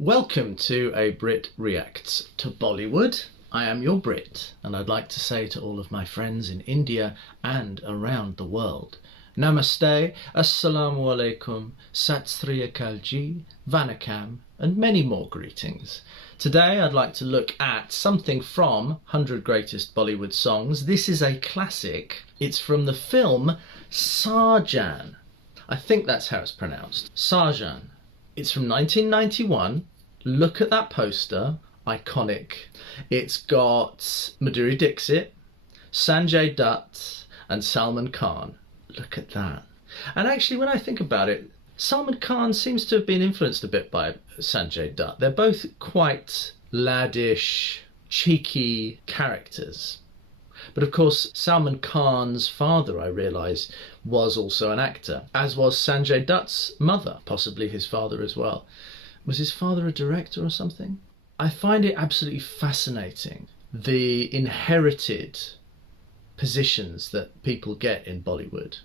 Welcome to a Brit Reacts to Bollywood. I am your Brit, and I'd like to say to all of my friends in India and around the world, Namaste, Assalamu Alaikum, Sat Sri Akal Ji, Vanakkam, and many more greetings. Today I'd like to look at something from 100 Greatest Bollywood Songs. This is a classic. It's from the film Saajan. I think that's how it's pronounced. Saajan. It's from 1991. Look at that poster. Iconic. It's got Madhuri Dixit, Sanjay Dutt and Salman Khan. Look at that. And actually, when I think about it, Salman Khan seems to have been influenced a bit by Sanjay Dutt. They're both quite laddish, cheeky characters. But of course, Salman Khan's father, I realise, was also an actor, as was Sanjay Dutt's mother, possibly his father as well. Was his father a director or something? I find it absolutely fascinating, the inherited positions that people get in Bollywood.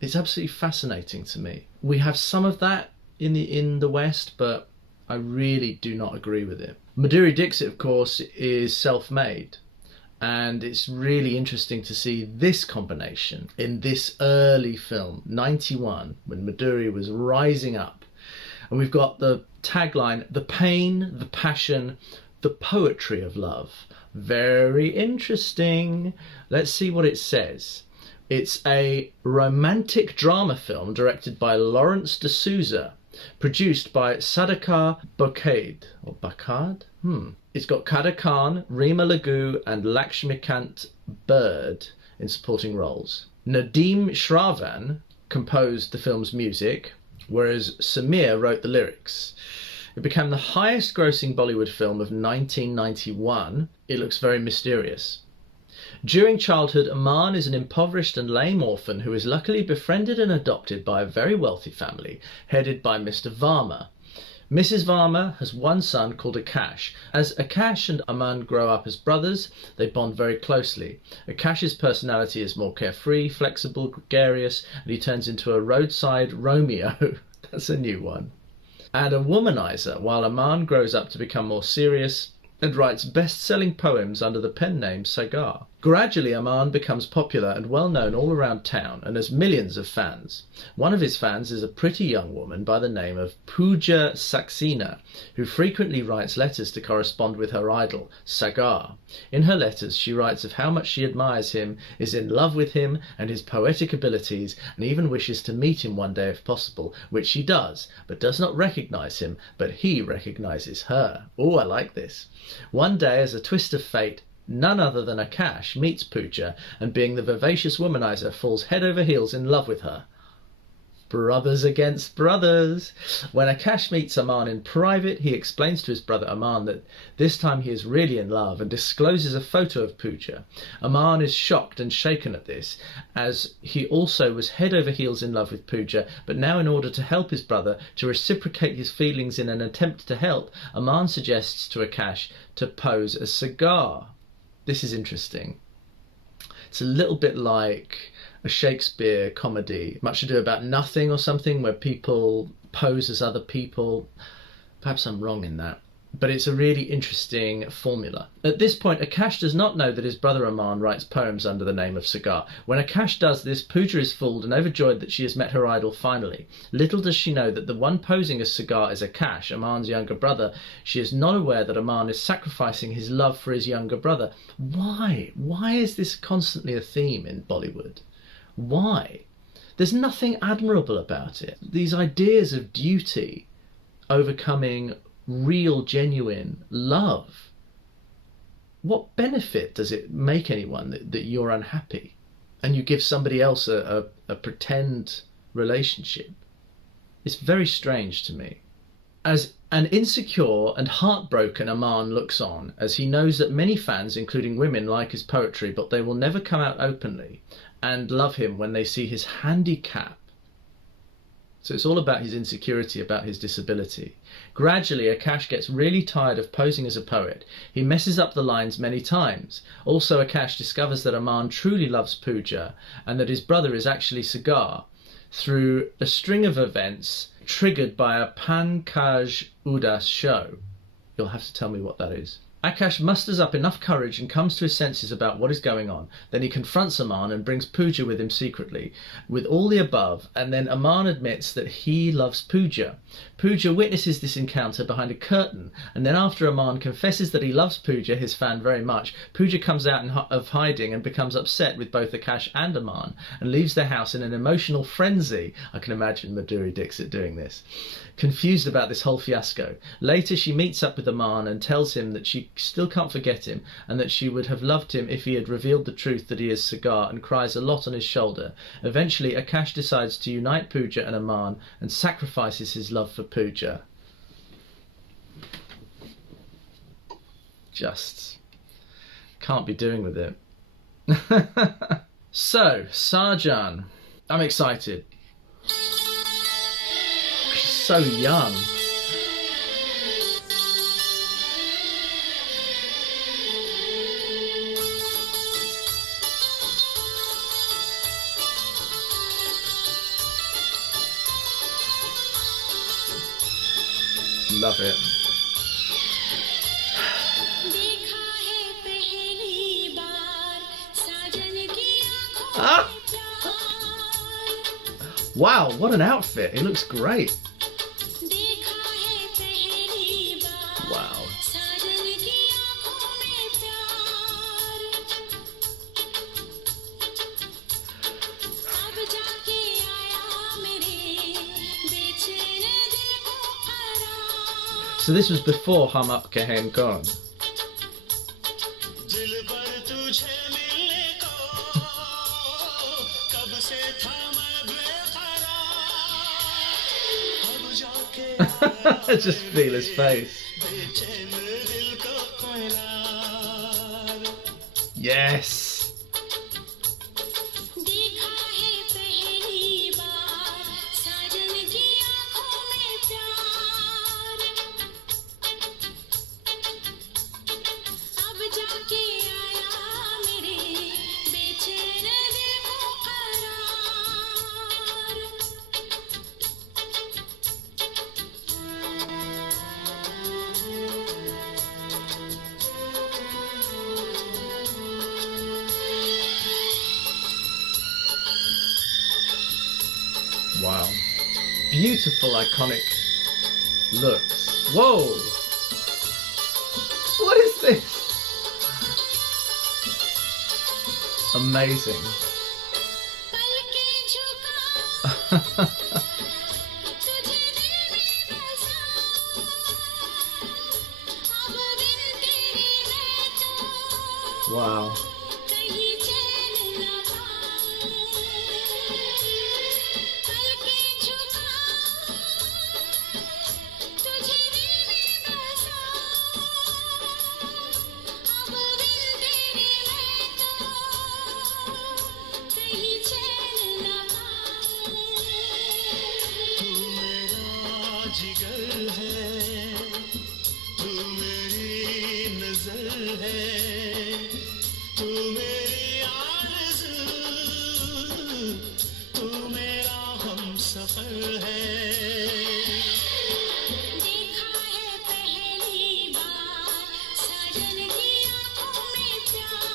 It's absolutely fascinating to me. We have some of that in the West, but I really do not agree with it. Madhuri Dixit, of course, is self-made. And it's really interesting to see this combination in this early film, 91, when Madhuri was rising up. And we've got the tagline, the pain, the passion, the poetry of love. Very interesting. Let's see what it says. It's a romantic drama film directed by Lawrence D'Souza, produced by Sadakar Bokade, or Bakad? It's got Kader Khan, Reema Lagoo and Lakshmikant Bird in supporting roles. Nadeem Shravan composed the film's music, whereas Samir wrote the lyrics. It became the highest grossing Bollywood film of 1991. It looks very mysterious. During childhood, Aman is an impoverished and lame orphan who is luckily befriended and adopted by a very wealthy family, headed by Mr. Varma. Mrs. Varma has one son called Akash. As Akash and Aman grow up as brothers, they bond very closely. Akash's personality is more carefree, flexible, gregarious, and he turns into a roadside Romeo. That's a new one. And a womanizer, while Aman grows up to become more serious and writes best-selling poems under the pen name Sagar. Gradually, Aman becomes popular and well-known all around town and has millions of fans. One of his fans is a pretty young woman by the name of Pooja Saxena, who frequently writes letters to correspond with her idol, Sagar. In her letters, she writes of how much she admires him, is in love with him and his poetic abilities, and even wishes to meet him one day if possible, which she does, but does not recognise him, but he recognises her. Oh, I like this. One day, as a twist of fate, none other than Akash meets Pooja and, being the vivacious womanizer, falls head over heels in love with her. Brothers against brothers. When Akash meets Aman in private, he explains to his brother Aman that this time he is really in love and discloses a photo of Pooja. Aman is shocked and shaken at this, as he also was head over heels in love with Pooja, but now, in order to help his brother, to reciprocate his feelings in an attempt to help, Aman suggests to Akash to pose as Sagar. This is interesting. It's a little bit like a Shakespeare comedy, Much Ado About Nothing or something, where people pose as other people. Perhaps I'm wrong in that, but it's a really interesting formula. At this point, Akash does not know that his brother Aman writes poems under the name of Sagar. When Akash does this, Pooja is fooled and overjoyed that she has met her idol finally. Little does she know that the one posing as Sagar is Akash, Aman's younger brother. She is not aware that Aman is sacrificing his love for his younger brother. Why? Why is this constantly a theme in Bollywood? Why? There's nothing admirable about it. These ideas of duty overcoming real, genuine love. What benefit does it make anyone that you're unhappy and you give somebody else a pretend relationship? It's very strange to me. As an insecure and heartbroken Aman looks on, as he knows that many fans, including women, like his poetry, but they will never come out openly and love him when they see his handicap. So it's all about his insecurity, about his disability. Gradually, Akash gets really tired of posing as a poet. He messes up the lines many times. Also, Akash discovers that Aman truly loves Pooja and that his brother is actually Sagar. through a string of events triggered by a Pankaj Udas show. You'll have to tell me what that is. Akash musters up enough courage and comes to his senses about what is going on. Then he confronts Aman and brings Pooja with him secretly. With all the above, and then Aman admits that he loves Pooja. Pooja witnesses this encounter behind a curtain, and then after Aman confesses that he loves Pooja, his fan, very much, Pooja comes out of hiding and becomes upset with both Akash and Aman and leaves their house in an emotional frenzy. I can imagine Madhuri Dixit doing this. Confused about this whole fiasco. Later she meets up with Aman and tells him that she still can't forget him and that she would have loved him if he had revealed the truth that he is Sagar, and cries a lot on his shoulder. Eventually Akash decides to unite Pooja and Aman and sacrifices his love for Pooja. Just can't be doing with it. So, Saajan. I'm excited. She's so young. Love it. देखा है पहली बार साजन की आँखों Ah! में प्यार। Wow, what an outfit. It looks great. देखा है पहली बार Wow. साजन की आँखों में प्यार। अब जाके आया मेरे बेचैन दिल को करार। So this was before Hum Up Ke Hain Gone. दिल पर तुझे मिलने को कब से था मैं बेकरार अब जाके I just feel his face. बेचैन दिल को करार Yes. देखा है पहली बार साजन की आँखों में प्यार। अब जाके आया मेरे बेचैन दिल को करार। Wow. Beautiful, iconic looks. Whoa! What is this? Amazing. पलकें झुका तुझे दिल में बसा। अब बिन तेरे मैं तो Wow. कहीं चैन न पाऊं। पलकें झुका तुझे दिल में बसा। अब बिन तेरे मैं तो कहीं चैन न पाऊं। तू मेरा जिगर है तू मेरी नजर है तू मेरी आरज़ू तू मेरा हमसफर है देखा है पहली बार साजन की आँखों में प्यार।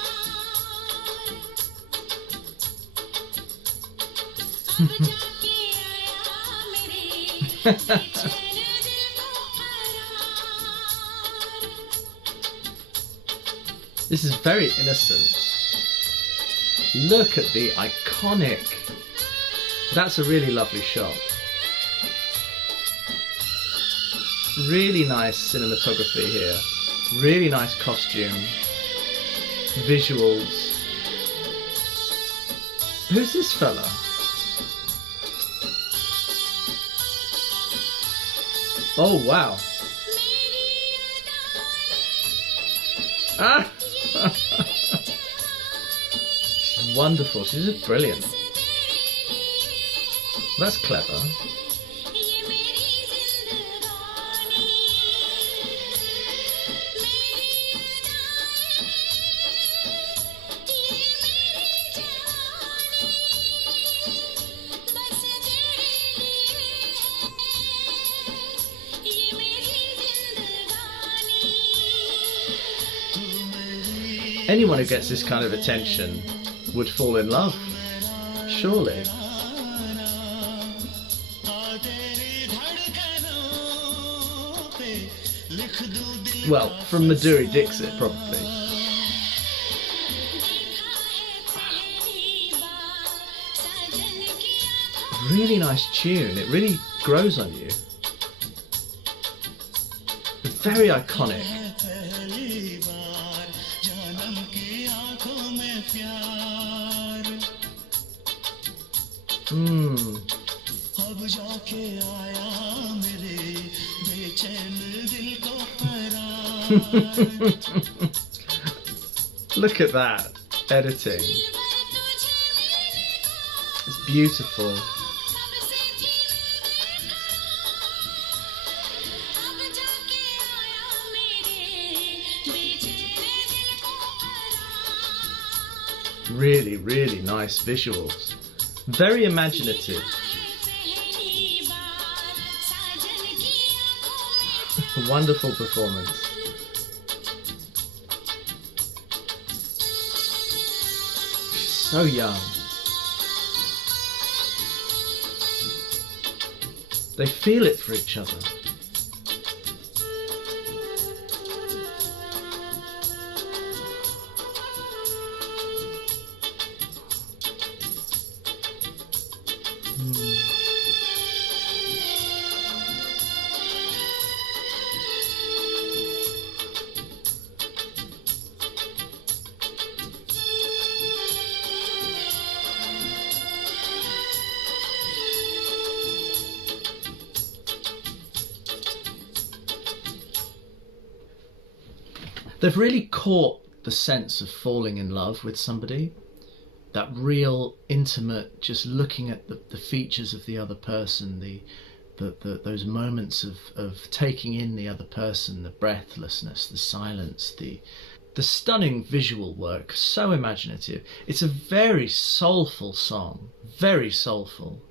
अब जाके आया मेरे बेचैन दिल को करार। This is very innocent. Look at the iconic. That's a really lovely shot. Really nice cinematography here. Really nice costume. Visuals. Who's this fella? Oh wow. मेरी अदाएं Ah! ये मेरी जवानी She's wonderful. She's just brilliant. बस तेरे लिए That's clever. ये मेरी जिंदगानी मेरी अदाएं ये मेरी जवानी बस तेरे Anyone who gets this kind of attention would fall in love, surely. Well, from Madhuri Dixit, probably. Really nice tune. It really grows on you. Very iconic. पहली बार जन्म की आंखों में प्यार अब जाके आया मेरे बेचैन दिल को करार Look at that editing. It's beautiful. Really, really nice visuals. Very imaginative. Wonderful performance. So young. They feel it for each other. They've really caught the sense of falling in love with somebody. That real intimate, just looking at the features of the other person, those moments of taking in the other person, the breathlessness, the silence, the stunning visual work, so imaginative. It's a very soulful song, very soulful,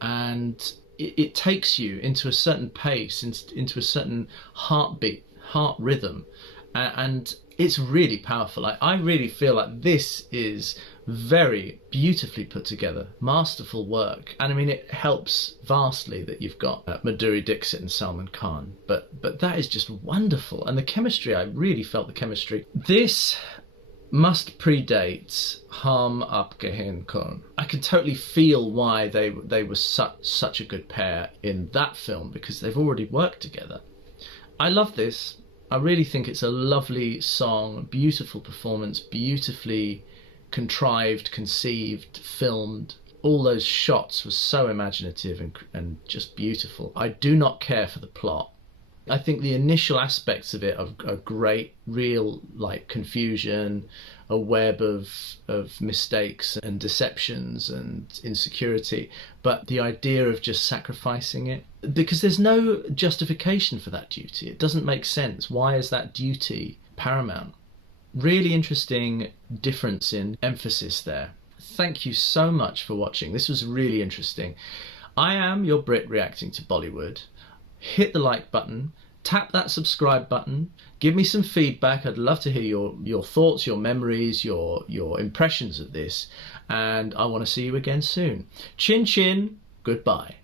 and it takes you into a certain pace, into a certain heartbeat, heart rhythm, and it's really powerful. I really feel like this is very beautifully put together, masterful work. And I mean, it helps vastly that you've got Madhuri Dixit and Salman Khan, but that is just wonderful. And the chemistry, I really felt the chemistry. This must predate Hum Aapke Hain Kaun. I can totally feel why they were such a good pair in that film, because they've already worked together. I love this. I really think it's a lovely song, beautiful performance, beautifully contrived, conceived, filmed. All those shots were so imaginative and just beautiful. I do not care for the plot. I think the initial aspects of it are great, real like confusion, a web of mistakes and deceptions and insecurity, but the idea of just sacrificing it, because there's no justification for that duty. It doesn't make sense. Why is that duty paramount? Really interesting difference in emphasis there. Thank you so much for watching. This was really interesting. I am your Brit reacting to Bollywood. Hit the like button, tap that subscribe button, give me some feedback. I'd love to hear your thoughts, your memories, your impressions of this, and I want to see you again soon. Chin chin, goodbye.